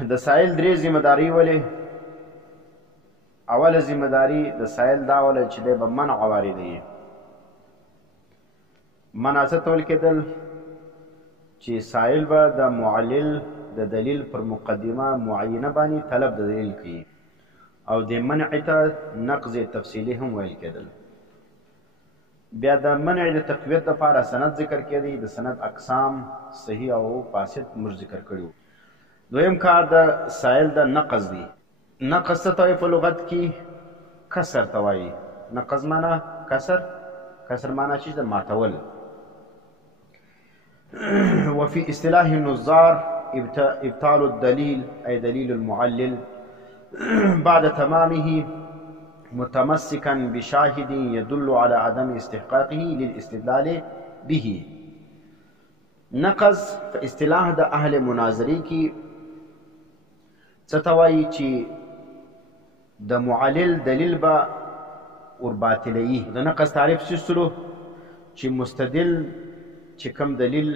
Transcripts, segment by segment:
د سائل درې ذمہداري ولې؟ اوله ذمہداري د سائل دا ولې چې دی به منع واردوي. منع څه ته ویل کېدل؟ چې سائل به د معلل د دلیل پر مقدمه معینه باندې طلب د دلیل کوي، او د منع ته نقض تفصیلي هم ویل کېدل. بیا د منع د تقویت لپاره سند ذکر کېدی، د سند اقسام صحیح او فاسد موږ ذکر کړي. دویم کار د سائل د نقض دی. نقض څه ته وایي په لغت کې؟ کسر ته وایي. نقض معنا کسر، کسر معنا چې د ماتول. وفي اصطلاح النظار ابطال الدليل أي دليل المعلل بعد تمامه متمسكا بشاهد يدل على عدم استحقاقه للاستدلال به. نقض په اصطلاح د اهل مناظرې کې څه ته وایي؟ چې د معلل دلیل به ورباطلوي. د نقض تعریف څه سلو؟ چې مستدل چې کوم دلیل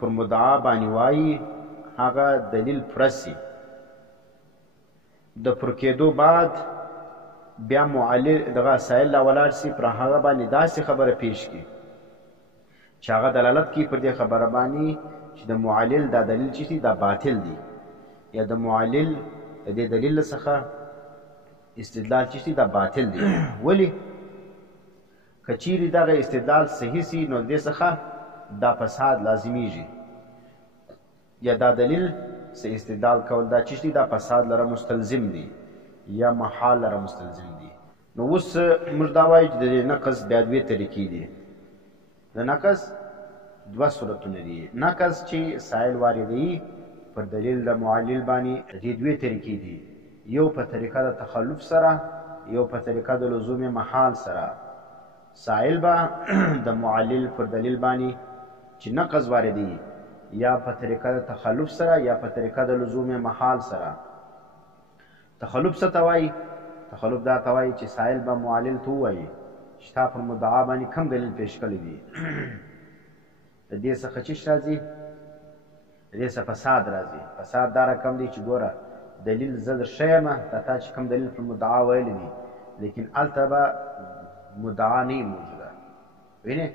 پر مدعا باندې وایي هغه دلیل پوره سي، د پوره کېدو بعد بیا معلل دغه سائل لا ولاړ سي پر هغه باندې داسې خبره پیش کړي چې هغه دلالت کوي پر دې خبره باندې چې د معلل دا دلیل چې دا باطل دی، یا د معلل د دې دلیل څخه استدلال چې دا باطل دی. ولی که چیرې دغه استدلال صحیح سي نو دې څخه دا فساد لازمیږي، یا دا دلیل سے استدلال کول دا چې دا فساد لره مستلزم دی یا محال لره مستلزم دی. نو اوس موږ دا وایو چې د نقض بیا دوې طریقې دي. د نقض دوه صورتونه دي. نقض چې سائل واردوي پر دلیل د معلل باندې دې دوې طریقې دي. یو په طریقه د تخلف سره، یو په طریقه د لزوم محال سره. سائل به د معلل پر دلیل باندې چې نقض واردوي یا په طریقه د تخلف سره یا په طریقه د لزوم محال سره. تخلف څه ته وایي؟ تخلف دا ته وایي چې سائل به معلل ته ووایي چې تا پر مدعا باندې کوم دلیل پیش کړی دی، د دې څخه چیش راځي؟ د دې څخه فساد راځي. فساد دا رقم دی چې ګوره دلیل زه درښیم تا چې کوم دلیل پر مدعا ویلی دی، لیکن هلته به مدعا نه موجوده. وینې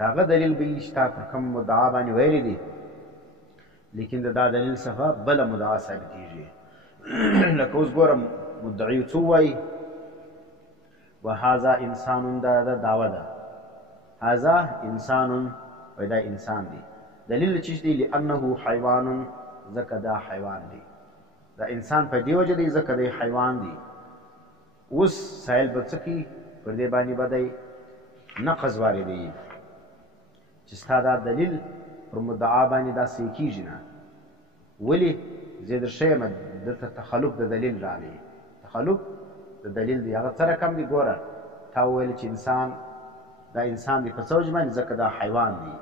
هغه دلیل به وي چې تا پر کوم مدعا باندې ویلی دی، لیکن د دا دلیل څخه بله مدعا ثابتېږي. لکه اوس ګوره مدعي څه وایي؟ وهذا انسان، دا دعوه ده. هذا انسان، وایي دا انسان دی. دلیل چې دی لانه حیوان، ځکه دا حیوان دی. دا انسان په دې وجه دی ځکه دی حیوان دی. اوس سائل به څه کوي؟ پر دې باندې به دی نقض واردوي چې ستا دا دلیل پر مدعا باندې دا صحیح کېږي نه. ولې؟ زه درښیم دلته تخلف د دلیل راغلی. تخلف د دلیل دی. هغه څه رقم دی؟ ګوره تا وویل چې انسان دا انسان دی په څه وجه باندې؟ ځکه دا حیوان دی.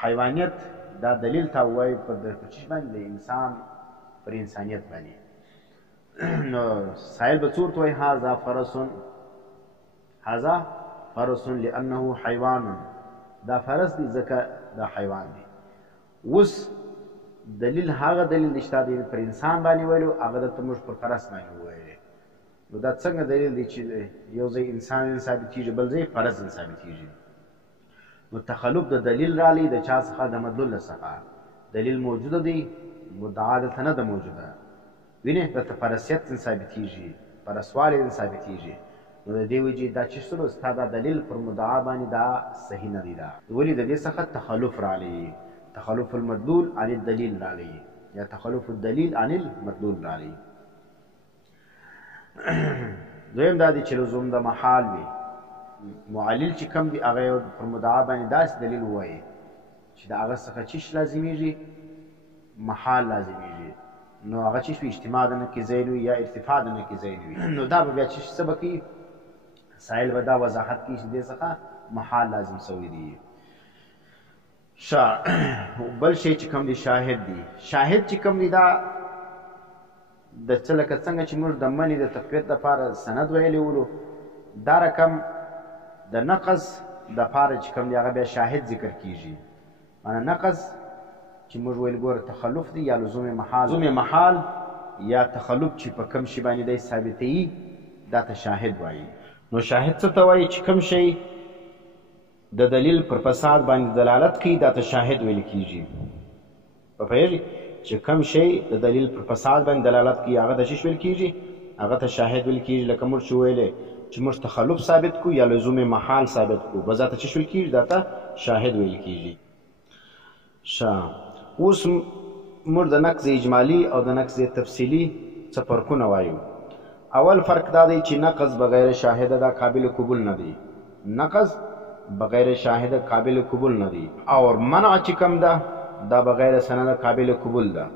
حیوانیت دا دلیل تا ووایي پر چیش باندې؟ د انسان پر انسانیت باندې. نو سائل به څه ورته وایي؟ هذا فرس، هذا فرس لانه حیوان، دا فرس دی ځکه دا حیوان دی. اوس دلیل هغه دلیل دی چې تا پر انسان باندې ویلو، هغه درته موږ پر فرس باندې وویلې. نو دا څنګه دلیل دی چې یو ځای انسان ثابتېږي بل ځای فرس ثابتېږي؟ نو تخلف د دلیل راغلی د چا څخه؟ د مدلول څخه. دلیل موجوده دی، مدعا دلته نه ده موجوده. وینې دلته فرسیت ثابتېږي، فرسوالی ثابتېږي. نو د دې وجې دا چې سلو ستا دا دلیل پر مدعا باندې دا صحیح نه دی. دا ولې د دې څخه تخلف راغلی؟ تخلف المدلول عن الدلیل راغلی، یا تخلف الدلیل عن المدلول راغلی. دویم دا دی چې لزوم د محال وي. معلل چې کم دی هغه پر مدعا باندې داسې دلیل ووایي چې د هغه څخه چیش لازمیږي؟ محال لازمیږي. نو هغه چیش وي؟ اجتماع د نقیضین وي یا ارتفاع د نقیضین وي. نو دا به بیا چیش څه به کوي؟ سائل به دا وضاحت کوي چې دې څخه محال لازم سوی دی. بل شی چې کوم دی شاهد دی. شاهد چې کوم دی دا د څه لکه څنګه چې موږ د منې د تقویت لپاره سند ویلی ولو، دا رقم د نقض دپاره چې کوم دی هغه بیا شاهد ذکر کیږي. معنی نقض چې موږ ویل ګوره تخلف دی یا لزوم محال. لزوم محال یا تخلف چې په کوم شي باندې دی ثابتوي دا ته شاهد وایي. نو شاهد څه ته وایي؟ چې کوم شی د دلیل پر فساد باندې دلالت کوي دا ته شاهد ویل کېږي. په پوهېږئ چې کوم شی د دلیل پر فساد باندې دلالت کوي هغه ته څه ویل کېږي؟ هغه ته شاهد ویل کېږي. لکه موږ چې ویلې چې موږ تخلف ثابت کړو یا لزوم محال ثابت کړو بس دا ته څه ویل کېږي؟ دا ته شاهد ویل کېږي. اوس موږ د نقض اجمالي او د نقض تفصیلي څه فرقونه وایو. اول فرق دا دی چې نقض بغیر شاهده دا قابل قبول نه دی. نقض بغیر شاهده قابل قبول نه دی. اور منع چې کوم ده دا بغیر سند قابل قبول ده.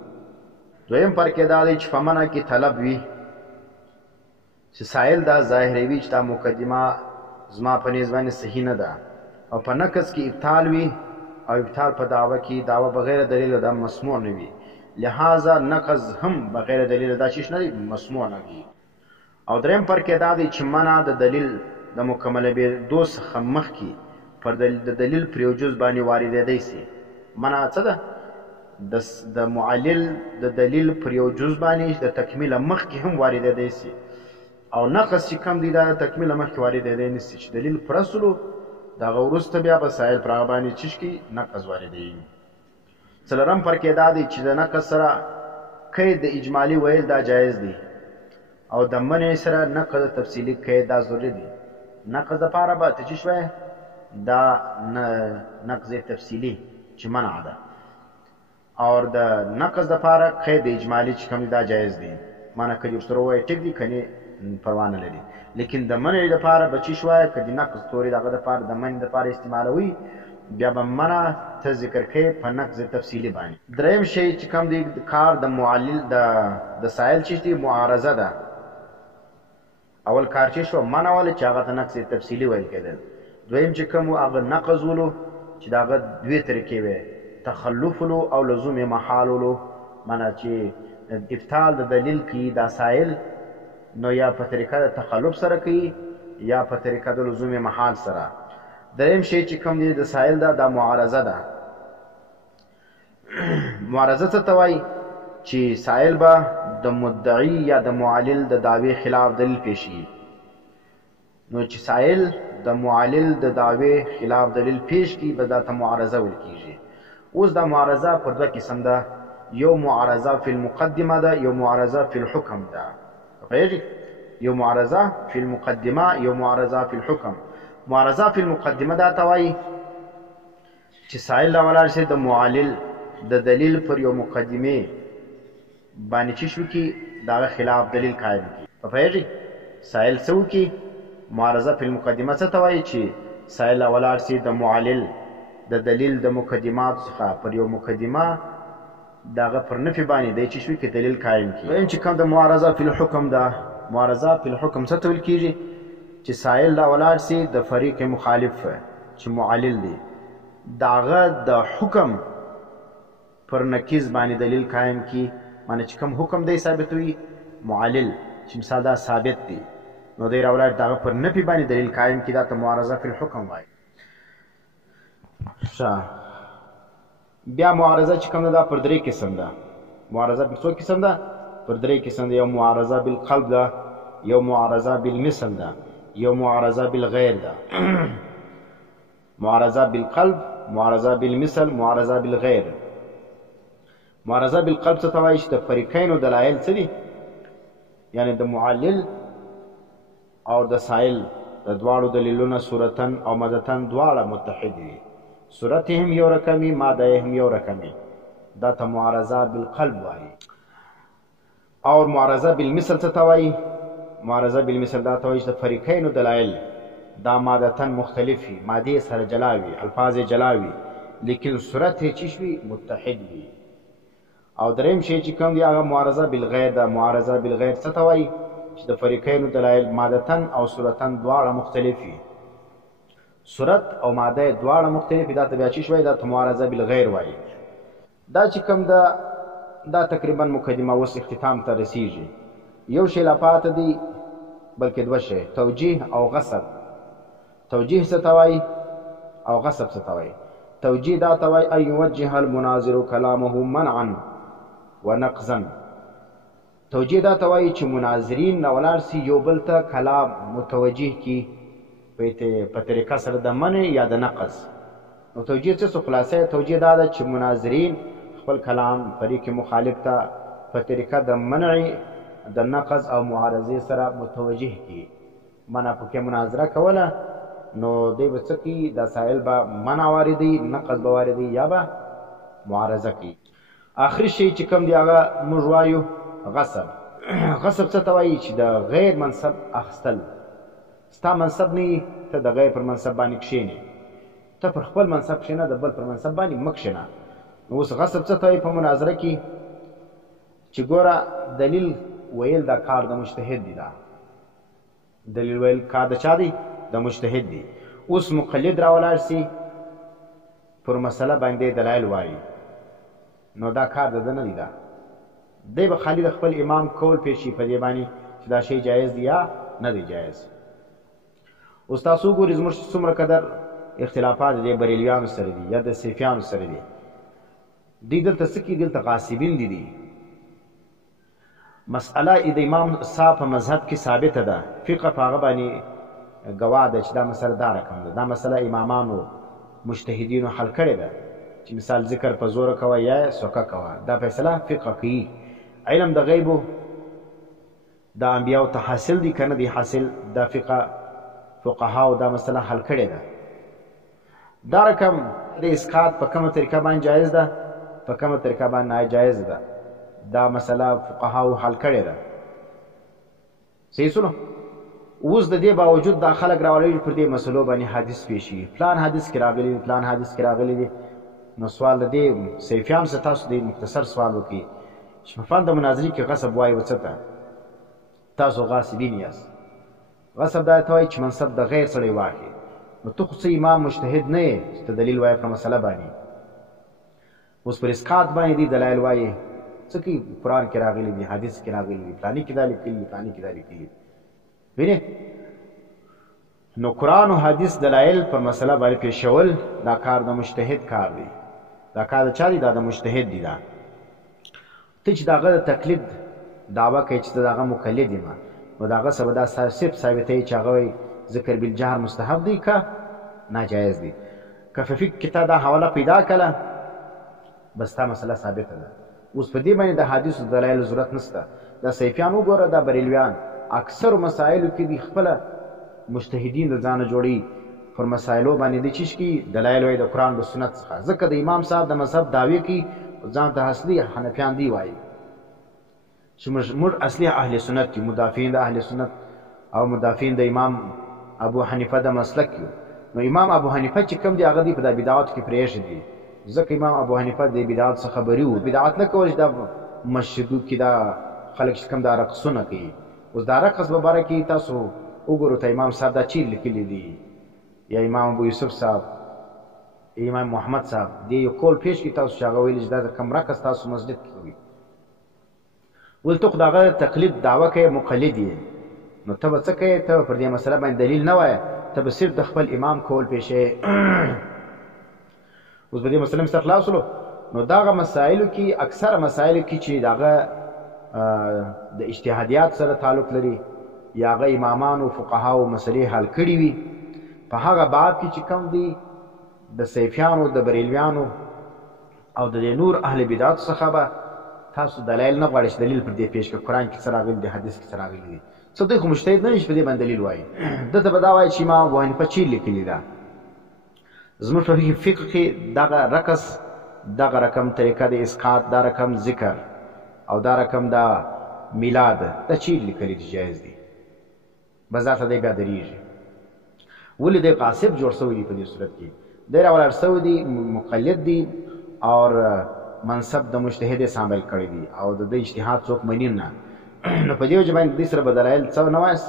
دویم فرق دا دی چې په منع کې طلب وي چې سائل دا ظاهري وي چې دا مقدمه زما په نظر باندې صحیح نه ده، او په نقض کې ابطال وي او ابطال په دعوه کې دعوه بغیر دلیل دا مسموع نه وي. لہذا نقض هم بغیر دلیل دا شیش نه دی مسموع نه وي. او دریم فرق دا دی چې منع د دلیل د مکمله بیدو څخه مخکې پر د دلیل پر یو جز باندې واردېدی سي. منع څه ده؟ د معلل د دلیل پر یو جز باندې د تکمیله مخکې هم واردېدی سي. او نقص چې کم دی دا د تکمیله مخکې واردېدی نه سي چې دلیل پوره سولو د هغه وروسته بیا په سایل پر هغه باندې څه شي نقص واردېږي. څلورم فرق یې دا دی چې د نقص سره قید د اجمالي ویل دا جایز دی، او د منع سره نقض تفصیلي قید دا ضروري دی. نقض دپاره به ته څه شوی دا نقض تفصیلي چې منع ده، او د نقض دپاره قید اجمالي چې کوم دی دا جایز دی. معنی که دې ورسره ووایي ټیک دی، که نه پروا نه لري. لیکن د منع دپاره به څه شوی که د نقض تورې د هغه دپاره د منع دپاره استعمالوي بیا به منع ته ذکر کوي په نقض تفصیلي باندې. دریم شی چې کوم دی کار د معلل د سایل چې دی معارضه ده. اول کار چې شو منع ول چې هغه ته نقض تفصیلي ویل کېدل. دویم چې کوم هغه نقض ولو چې د هغه دوې طریقې وې، تخلف ولو او لزوم محال ولو. معنی چې ابطال د دلیل کوي دا سایل نو یا په طریقه د تخلف سره کوي یا په طریقه د لزوم محال سره. دریم شی چې کوم دی د سایل دا معارضه ده. معارضه څه ته وایي؟ چې سائل به د مدعی یا د معلل د دعوی خلاف دلیل پیشي. نو چې سائل د معلل د دعوی خلاف دلیل پیش کی به دا ته معارضه ویل کېږي. اوس دا معارضه پر دوه قسم ده، یو معارضه فی المقدمه ده، یو معارضه فی الحکم ده. پوهېږئ؟ یو معارضه فی المقدمه، یو معارضه فی الحکم. معارضه فی المقدمه دا ته وایي چې سائل راولاړ شي د معلل د دلیل پر یو مقدمه باندې چې شو کې د هغه خلاف دلیل قایم کړي. پوهېږئ؟ سائل څه وکړي؟ معارضه فی المقدمه څه ته وایي؟ چې سائل راولاړ شي د معلل د دلیل د مقدمات څخه پر یو مقدمه د هغه پر نفي باندې دی چې شو کې دلیل قایم کړي. دویم چې کوم د معارضه فی الحکم ده. معارضه فی الحکم څه ته ویل کېږي؟ چې سائل راولاړ شي د فریق مخالف چې معلل دی د هغه د حکم پر نقیض باندې دلیل قایم کړي. معنی چې کوم حکم دی ثابتوي معلل چې مثال دا ثابت دی نو دی راولاړ د هغه پر نفي باندې دلیل قایم کړي دا ته معارضه فی الحکم وایي. بیا معارضه چې کوم ده پر درې قسم ده. معارضه پر څو قسم ده؟ پر درې قسم ده. یو معارضه بالقلب ده، یو معارضه بالمثل ده، یو معارضه بالغیر ده. معارضه بالقلب، معارضه بالمثل، معارضه بالغیر. معارضه بالقلب څه ته وایي؟ چې د فریقینو دلایل څه دي؟ یعنی د معلل او د سائل د دواړو دلیلونه صورتن او مدتن دواړه متحد دي. صورت هم یو رقمي، ماده هم یو رقمي. دا ته معارضه بالقلب وایي. او معارضه بالمثل څه ته وایي؟ معارضه بالمثل دا ته وایي چې د فریقینو دلایل دا مادتن مختلف وي، مادې سره جلا وي، الفاظ جلا وي، لیکن صورت یې چې وي متحد وي. او دریم شی چې کوم دی هغه معارضه بالغیر ده. معارضه بالغیر څه ته وایي؟ چې د فریقینو دلایل مادتن او صورتن دواړه مختلف وي. صورت او ماده دواړه مختلف دي دا ته بیا چې شوی دا ته معارضه بالغیر وایي. دا چې کوم ده دا تقریبا مقدمه اوس اختتام ته رسیږي. یو شی لا پاته دی بلکې دوه شی، توجیه او غصب. توجیه څه ته وایي او غصب څه ته وایي؟ توجیه دا ته وایي ان یوجه المناظر کلامه منعا ونقضا. توجیه دا ته وایي چې مناظرین راولاړ سي یو بل ته کلام متوجه کي په طریقه سره د منع یا د نقض. نو توجیه څه خلاصه توجیه دا ده چې مناظرین خپل کلام فریق مخالف ته په طریقه د منع د نقض او معارضې سره متوجه کي. منع پکې مناظره کوله نو دی به څه کوي دا سائل به منع واردوي، نقض به واردوي یا به معارضه کوي. آخري شی چې کوم دی هغه موږ وایو غصب. غصب څه ته وایي چې د غیر منصب اخیستل. ستا منصب نه ته د غیر پر منصب باندې کښېنې، ته پر خپل منصب کښېنه، د بل پر منصب باندې مه کښېنه. نو اوس غصب څه ته وایي په مناظره کې چې ګوره دلیل ویل دا کار د مجتهد دی. دا دلیل ویل کار د چا دی؟ د مجتهد دی. اوس مقلد راولاړ سي پر مسله باندې دلایل وایي، نو دا کار د ده نه دی. دا دی به خالي د خپل امام کول پیشي په دې باندې چې دا شی جایز دی یا نه دی جایز. اوس تاسو ګورئ زموږ څومره قدر اختلافات د بریلیانو سره دي یا د صوفیانو سره دي. دوی دلته څه کوي؟ دلته غاصبین دي. مسئله د امام صاحب په مذهب کې ثابته ده، فقه په هغه باندې ګواه ده چې دا مسله دا رقم ده. دا مسله امامانو مجتهدینو حل کړې ده چې مثال ذکر په زوره کوه یا سوکه کوه، دا فیصله فقه کوي. علم د غیبو د انبیاو ته حاصل دي که نه دي حاصل، دا فقه فقهاو دا مسله حل کړې ده. دا رقم د اسقاط په کومه طریقه باندې جایز ده، په کومه طریقه باندې ناجایز ده، دا مسله فقهاو حل کړې ده. صحیح سنو. اوس د دې باوجود دا خلک راوړي پر دې مسلو باندې حدیث پیشي، پلان حدیث کې راغلي، پلان حدیث کې راغلي دي. نو سوال د دې صوفیانو څخه تاسو د مختصر سوال وکړي چې په فن د مناظرې کې غصب وایي څه ته؟ تاسو غاصبین یاست. غصب دا ته وایي چې منصب د غیر سړی واخلي. نو ته خو څه امام مجتهد نه یې چې ته دلیل وایې په مسله باندې. اوس پر اسقاط باندې دي دلایل وایي څه کوي؟ قرآن کې راغلي دي، حدیث کې راغلي دي، فلاني کې دا لیکلي دي، فلاني کې دا لیکلي دي. وینې؟ نو قرآن او حدیث دلایل په مسله باندې پیښول دا کار د مجتهد کار دی. دا کار د چا دی؟ دا د مجتهد دی. دا ته چې د هغه د تقلید دعوه کوي چې ته د هغه مقلد یم، نو د هغه څه به دا صرف ثابتوي چې هغه وایي ذکر بالجهر مستحب دی که ناجایز دی. که په فقه کې تا دا حواله پیدا کړه بس تا مسله ثابته ده. اوس په دې باندې د حدیثو دلایلو ضرورت نشته. دا صوفیان وګوره، دا بریلویان اکثر مسایلو کې دي خپله مجتهدین د ځانه جوړي، پر مسایلو باندې د چیش کی دلایل وایي د قرآن و سنت څخه. ځکه د امام صاحب د مذهب دعوی کوي ځان ته اصلي حنفیان دی وایي چې موږ اصلي اهل سنت یو، مدافعین د اهل سنت او مدافعین د امام ابو حنیفه د مسلک یو. نو امام ابو حنیفه چې کوم دی هغه دی په د بدعات کې پرېښی دی. ځکه امام ابو حنیفه د بدعات څخه بری و. بدعات نه کول چې دا مسجدو کې دا خلک چې کوم دا رقصونه کوي. اوس دا رقص په باره کې تاسو وګورو ته امام صاحب دا چیر لیکلی دي یا امام ابو یوسف صاحب، امام محمد صاحب دې یو قول پیش کړي تاسو چې هغه ویلي چې دا د کوم رقص تاسو مسجد کې کوي. ول ته خو د هغه تقلید دعوه کوې، مقلد یې، نو ته به څه کوې؟ ته به پر دې مسله باندې دلیل نه وایه، ته به صرف د خپل امام کول پیښې. اوس به دې مسله مې خلاص شولو. نو دغه مسایلو کې اکثره مسایلو کې چې دغه د اجتهادیات سره تعلق لري یا هغه امامانو فقهاو مسلې حل کړي وي، په هغه باب کې چې کوم دي د صوفیانو د بریلویانو او د نور اهل بدعات څخه به تاسو دلایل نه غواړئ چې دلیل پر دې پیش کړئ. قرآن کې څه راغلي دي، حدیث کې څه راغلي دي. څه دوی خو مجتهد نه شي په دې باندې دلیل وایي. دته به دا وایي چې امام ابو حنیفه چیر لیکلي ده. زموږ په فقه کې دغه رقص، دغه رقم طریقه د اسقاط، دا رقم ذکر او دا رقم دا میلاد دا چیر لیکلي دي جایز دي. بس دا ته دی بیا درېږي. ولې دی غاصب جوړ شوی دی په دې صورت کې؟ دی راولاړ شوی دی، مقلد دی او منصب د مجتهد یې شامل کړی دی او د دې اجتهاد څوک مني نه. نو په دې وجه باندې دې سره به دلایل څه نه وایست؟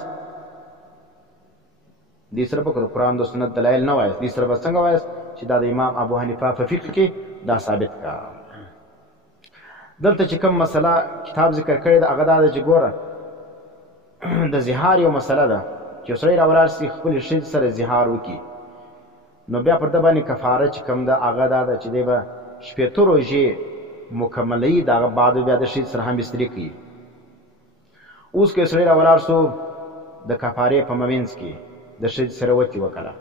دې سره به که د قرآن د سنت دلایل نه وایست، دې سره به څنګه وایست چې دا د امام ابو حنیفه په فقه کې دا ثابت کا. دلته چې کوم مسله کتاب ذکر کړی ده هغه دا ده چې ګوره د زهار یو مسله ده چې یو سړی راولاړ سي خپلې ښځې سره زهار وکړي، نو بیا پر ده باندې کفاره چې کوم ده هغه دا ده چې دی به شپېته روژې مکملوي، د هغه بعد بیا د ښځې سره هم بستري کوي. اوس که سړی راولاړ سو د کفارې په ممینځ کې د ښځې سره وتې وکړه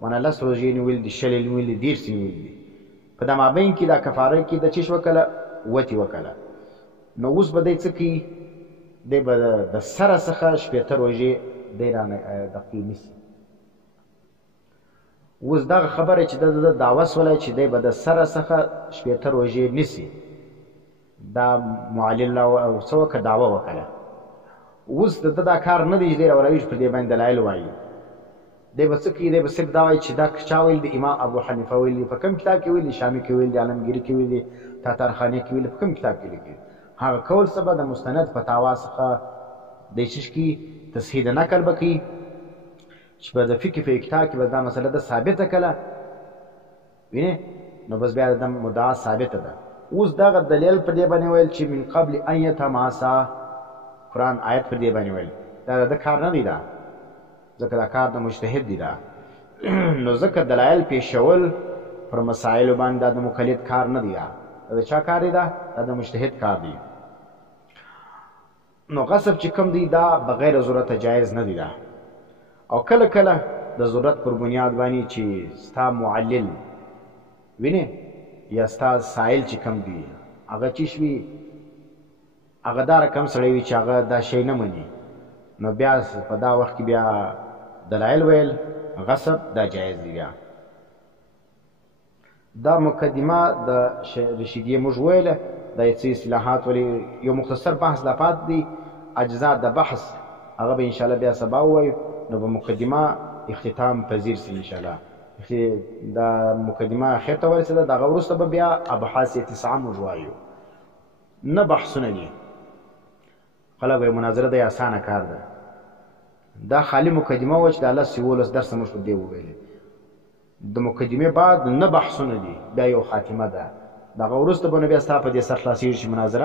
مانه 10 روژې نیولې دي 20 نیولې دي 30 نیولې دي په دا مابین کې دا کفاره کې د چیش وکړه وتې وکړه نو اوس به دی څه کوي دی به د سره څخه 18 روژې دی رانه دقیق نیسي اوس دغه خبره چې د دعوه سولی چې دی به د سره څخه 18 روژې نیسي دا معلل او څه وکړه دعوه وکړه اوس د دا کار نه دی چې دی راولاړېږي پر دې باندې دلایل وایي دی به څه کوي دی به صرف دا وایي چې دا چا ویل دي امام ابو حنیفه ویل دي په کوم کتاب کې ویل دي شامي کې ویل دي عالمګیري کې ویل دي تاتارخانې کې ویل دي په کوم کتاب کې لیکلي هغه قول څه به د مستند فتاوا څخه دی چیش کې تصحیح د نقل به کوي چې په د فقه په کتاب کې به دا مسله ده ثابته کړه وینې نو بس بیا د مدعا ثابته ده اوس دغه دلیل په دې باندې ویل چې من قبل ان یتماسا قرآن آیت پر دې باندې ویل دا د کار نه دی دا ځکه دا کار د مجتهد دی دا نو ځکه دلایل پیشول پر مسایلو باندې دا د مقلد کار نه دی دا د چا کار دی دا د مجتهد کار دی نو غصب چې کوم دی دا بغیر ضرورت جایز نه دی دا او کله کله د ضرورت پر بنیاد باندې چې ستا معلل وینې یا ستا سائل چې کوم دی هغه چی شوي هغه دا رقم سړی وي چې هغه دا شی نه مني نو بیا په دا وخت کې بیا دلایل ویل غصب دا جایز دی بیا دا مقدمه د رشیدیه موږ ویله دا څه اصلاحات ولې یو مختصر بحث لا پات دی اجزا د بحث هغه به انشاءالله بیا سبا ووایو نو په مقدمه اختتام پذیر سي انشاءالله دا مقدمه اخر ته ورسېده د هغه وروسته به بیا ابحاث 9 موږ وایو نه بحثونه دي خلک وایي مناظره دی اسانه کار ده دا خالی مقدمه وه چې د الله 17 درس موږ په دې وویلې د مقدمې بعد نه بحثونه دي بیا یو خاتمه ده د هغه وروسته به نو بیا ستا په دې سر خلاصېږي چې مناظره